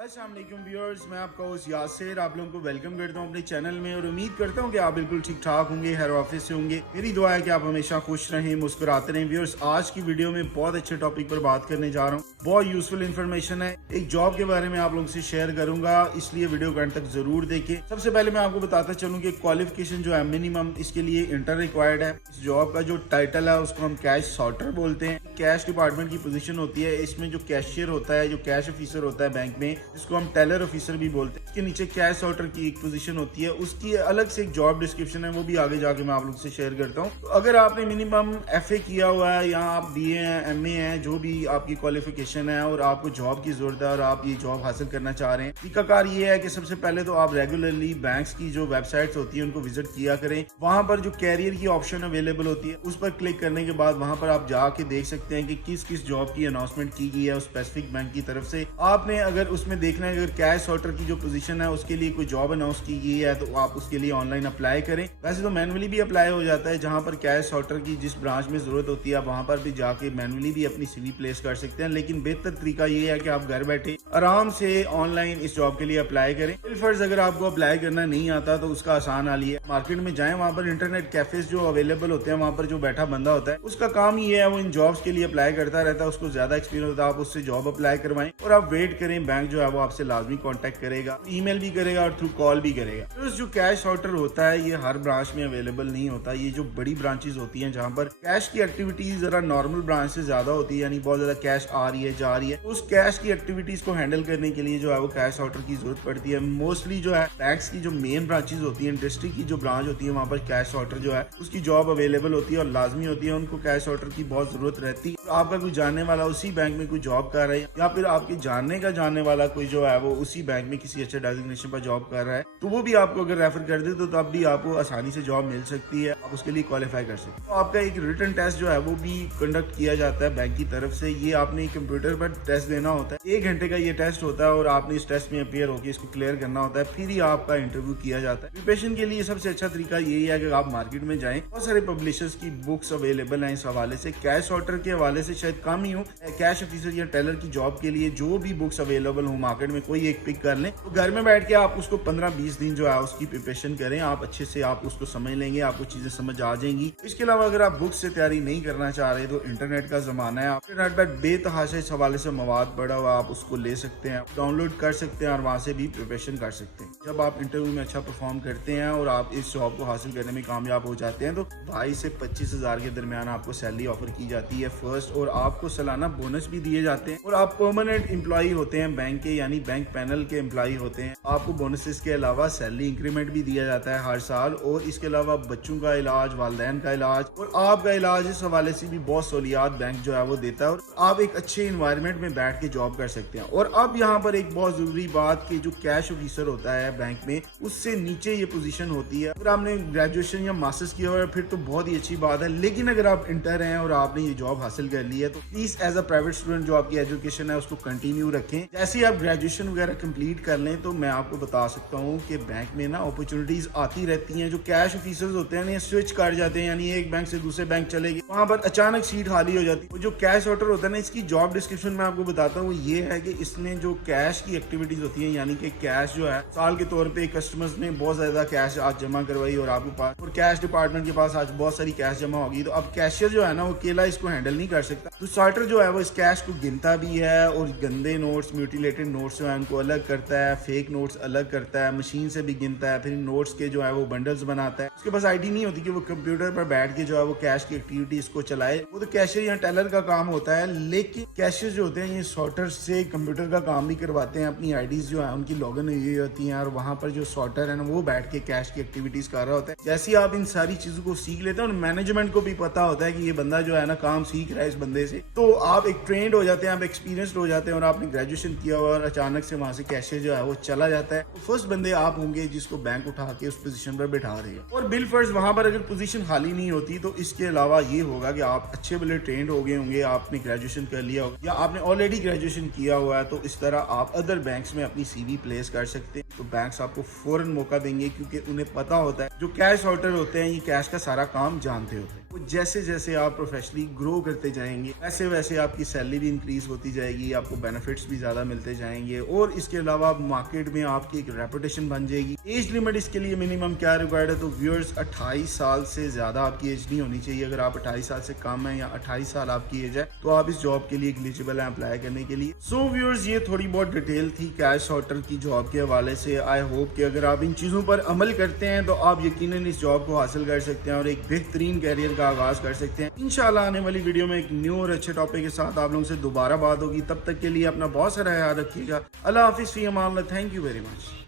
अस्सलाम वालेकुम व्यूअर्स, मैं आपका होस्ट यासिर आप लोगों को वेलकम करता हूं अपने चैनल में और उम्मीद करता हूं कि आप बिल्कुल ठीक ठाक होंगे, हर ऑफिस से होंगे। मेरी दुआ है कि आप हमेशा खुश रहें, मुस्कुराते रहें। व्यूअर्स, आज की वीडियो में बहुत अच्छे टॉपिक पर बात करने जा रहा हूं। बहुत यूजफुल इन्फॉर्मेशन है। एक जॉब के बारे में आप लोगों से शेयर करूंगा, इसलिए वीडियो को एंड तक जरूर देखें। सबसे पहले मैं आपको बताता चलूँ कि क्वालिफिकेशन जो है मिनिमम इसके लिए इंटर रिक्वायर्ड है। इस जॉब का जो टाइटल है उसको हम कैश सॉर्टर बोलते हैं। कैश डिपार्टमेंट की पोजीशन होती है। इसमें जो कैशियर होता है, जो कैश ऑफिसर होता है बैंक में, जिसको हम टेलर ऑफिसर भी बोलते हैं, इसके नीचे कैश सॉर्टर की एक पोजीशन होती है। उसकी अलग से एक जॉब डिस्क्रिप्शन है, वो भी आगे जाके मैं आप लोग से शेयर करता हूँ। तो अगर आपने मिनिमम FA किया हुआ है या आप BA हैं, MA हैं, जो भी आपकी क्वालिफिकेशन है और आपको जॉब की जरूरत है और आप ये जॉब हासिल करना चाह रहे हैं, तरीकाकार ये है कि सबसे पहले तो आप रेगुलरली बैंक्स की जो वेबसाइट्स होती है उनको विजिट किया करें। वहां पर जो कैरियर की ऑप्शन अवेलेबल होती है उस पर क्लिक करने के बाद वहां पर आप जाके देख सकते हैं कि किस किस जॉब की अनाउंसमेंट की गई है उस स्पेसिफिक बैंक की तरफ से। आपने अगर उसमें देखना है अगर कैश सॉर्टर की जो पोजीशन है उसके लिए कोई जॉब अनाउंस की गई है तो आप उसके लिए ऑनलाइन अप्लाई करें। वैसे तो मैनुअली भी अप्लाई हो जाता है, जहां पर कैश सॉर्टर की जिस ब्रांच में जरूरत होती है वहां पर भी जाके मैनुअली भी अपनी CV प्लेस कर सकते हैं। लेकिन बेहतर तरीका ये है कि आप घर बैठे आराम से ऑनलाइन इस जॉब के लिए अप्लाई करें। फर्ज अगर आपको अप्लाई करना नहीं आता तो उसका आसान हाल है, मार्केट में जाएं, वहां पर इंटरनेट कैफेज जो अवेलेबल होते हैं वहां पर जो बैठा बंदा होता है उसका काम ये है वो इन जॉब्स के लिए अप्लाई करता रहता है। उसको ज्यादा एक्सपीरियंस होता है, आप उससे जॉब अप्लाई करवाएं और आप वेट करें। बैंक जो है वो आपसे लाजमी कांटेक्ट करेगा, ईमेल भी करेगा और थ्रू कॉल भी करेगा। तो जो कैश सॉर्टर होता है ये हर ब्रांच में अवेलेबल नहीं होता। ये जो बड़ी ब्रांचेस होती हैं जहां पर कैश की एक्टिविटीज जरा नॉर्मल ब्रांच से ज्यादा होती है, यानी बहुत ज्यादा कैश आ रही है जा रही है, तो उस कैश की एक्टिविटीज को हैंडल करने के लिए जो है वो कैश सॉर्टर की जरूरत पड़ती है। मोस्टली जो है बैंक्स की जो मेन ब्रांचेस होती है, इंडस्ट्री की जो ब्रांच होती है, वहां पर कैश सॉर्टर जो है उसकी जॉब अवेलेबल होती है और लाजमी होती है। उनको कैश सॉर्टर की बहुत जरूरत रहती है। तो आपका कोई जानने वाला उसी बैंक में कोई जॉब कर रहा है या फिर आपके जानने वाला कोई जो है वो उसी बैंक में किसी अच्छे डेजिग्नेशन पर जॉब कर रहा है तो वो भी आपको अगर रेफर कर दे तो तब भी आपको आसानी से जॉब मिल सकती है, आप उसके लिए क्वालिफाई कर सकते हैं। तो आपका एक रिटन टेस्ट जो है वो भी कंडक्ट किया जाता है बैंक की तरफ से। ये आपने कंप्यूटर पर टेस्ट देना होता है, 1 घंटे का ये टेस्ट होता है और आपने इस टेस्ट में अपियर होकर इसको क्लियर करना होता है, फिर ही आपका इंटरव्यू किया जाता है। प्रिपरेशन के लिए सबसे अच्छा तरीका यही है कि आप मार्केट में जाएं। बहुत सारे पब्लिशर्स की बुक्स अवेलेबल हैं इस हवाले से। कैश सॉर्टर के हवाले से शायद कम ही हो, कैश ऑफिसर या टेलर की जॉब के लिए जो भी बुक्स अवेलेबल हो मार्केट में कोई एक पिक कर लें। तो घर में बैठ के आप उसको 15-20 दिन जो है उसकी प्रिपरेशन करें। आप अच्छे से आप उसको समझ लेंगे, आपको चीजें समझ आ जाएंगी। इसके अलावा अगर आप बुक से तैयारी नहीं करना चाह रहे तो इंटरनेट का जमाना है, आप इंटरनेट पर बेतहाशा इस हवाले से मवाद पड़ा हुआ, आप उसको ले सकते हैं, डाउनलोड कर सकते हैं और वहां से भी प्रिपरेशन कर सकते हैं। जब आप इंटरव्यू में अच्छा परफॉर्म करते हैं और आप इस जॉब को हासिल करने में कामयाब हो जाते हैं तो 22 से 25 हजार के दरमियान आपको सैलरी ऑफर की जाती है फर्स्ट, और आपको सालाना बोनस भी दिए जाते हैं और आप परमानेंट एम्प्लॉय होते हैं बैंक के, यानी बैंक पैनल के एम्प्लॉय होते हैं। आपको बोनसेस के अलावा सैलरी इंक्रीमेंट भी दिया जाता है हर साल, और इसके अलावा बच्चों का इलाज, वालिदैन का इलाज और आपका इलाज, इस हवाले से भी बहुत सहूलियात बैंक जो है वो देता है और आप एक अच्छे इन्वायरमेंट में बैठ के जॉब कर सकते हैं। और अब यहाँ पर एक बहुत जरूरी बात कि जो कैश ऑफिसर होता है बैंक में उससे नीचे ये पोजीशन होती है। अगर आपने ग्रेजुएशन या मास्टर्स किया हुआ है फिर तो बहुत ही अच्छी बात है, लेकिन अगर आप इंटर हैं और आपने ये जॉब हासिल कर ली है तो please as a private student जो आपकी एजुकेशन है उसको कंटिन्यू रखें। जैसे ही आप ग्रेजुएशन वगैरह कंप्लीट कर लें तो मैं आपको बता सकता हूँ कि बैंक में ना अपॉर्चुनिटीज आती रहती हैं। जो कैश ऑफिसर्स होते हैं स्विच कर जाते हैं, यानी एक बैंक से दूसरे बैंक चले गए, वहां पर अचानक सीट खाली हो जाती है। जो कैश सॉर्टर होता है ना, इसकी जॉब डिस्क्रिप्शन में आपको बताता हूँ, ये है कि इसने जो कैश की एक्टिविटीज होती है, यानी कि कैश जो है साल के तौर पे कस्टमर्स ने बहुत ज्यादा कैश आज जमा करवाई और आपके पास और कैश डिपार्टमेंट के पास आज बहुत सारी कैश जमा होगी, तो अब कैशियर जो है ना वो अकेला इसको हैंडल नहीं कर सकता। तो सॉर्टर जो है वो इस कैश को गिनता भी है और गंदे नोट्स, म्यूटिलेटेड नोट्स जो है उनको अलग करता है, फेक नोट्स अलग करता है, मशीन से भी गिनता है, फिर नोट्स के जो है वो बंडल्स बनाता है। उसके पास आईडी नहीं होती कि वो कंप्यूटर पर बैठ के जो है वो कैश की एक्टिविटीज को चलाए, वो तो कैशियर या टेलर का काम होता है। लेकिन कैशियर जो होते हैं ये सॉर्टर से कंप्यूटर का काम भी करवाते हैं, अपनी आईडीज जो है उनकी लॉगिन हुई होती हैं और वहां पर जो सॉर्टर है ना वो बैठ के कैश की एक्टिविटीज कर रहा होता है। जैसे ही आप इन सारी चीजों को सीख लेते हैं और मैनेजमेंट को भी पता होता है कि ये बंदा जो है ना काम सीख रहा है इस बंदे से, तो आप एक ट्रेंड हो जाते हैं, आप एक्सपीरियंस्ड हो जाते हैं और आपने ग्रेजुएशन किया हुआ और अचानक से वहां से कैशियर जो है वो चला जाता है, तो फर्स्ट बंदे आप होंगे जिसको बैंक उठा के उस पोजीशन पर बैठा देगा। और बिल फर्ज वहां पर अगर पोजीशन खाली नहीं होती तो इसके अलावा ये होगा कि आप अच्छे भले ट्रेंड हो गए होंगे, आपने ग्रेजुएशन कर लिया होगा या आपने ऑलरेडी ग्रेजुएशन किया हुआ है, तो इस तरह आप अदर बैंक्स में अपनी CV प्लेस कर सकते हैं। तो बैंक्स आपको फौरन मौका देंगे क्योंकि उन्हें पता होता है जो कैश सॉर्टर होते हैं ये कैश का सारा काम जानते होते हैं। जैसे जैसे आप प्रोफेशनली ग्रो करते जाएंगे वैसे वैसे आपकी सैलरी भी इंक्रीज होती जाएगी, आपको बेनिफिट्स भी ज़्यादा मिलते जाएंगे और इसके अलावा मार्केट में आपकी एक रेपुटेशन बन जाएगी। एज लिमिट इसके लिए मिनिमम क्या रिक्वायर्ड है, तो व्यूअर्स 28 साल से ज़्यादा आपकी एज नहीं होनी चाहिए। अगर आप 28 साल से कम है या 28 साल आपकी एज है तो आप इस जॉब के लिए एलिजिबल हैं अप्लाई करने के लिए। सो व्यूअर्स, ये थोड़ी बहुत डिटेल थी कैश सॉर्टर की जॉब के हवाले से। आई होप कि अगर आप इन चीज़ों पर अमल करते हैं तो आप यकीनन इस जॉब को हासिल कर सकते हैं और एक बेहतरीन कैरियर का आगाज कर सकते हैं। इंशाल्लाह आने वाली वीडियो में एक न्यू और अच्छे टॉपिक के साथ आप लोगों से दोबारा बात होगी। तब तक के लिए अपना बहुत सारा ख्याल रखिएगा। अल्लाह हाफिज़, फी अमान अल्लाह। Thank you very much.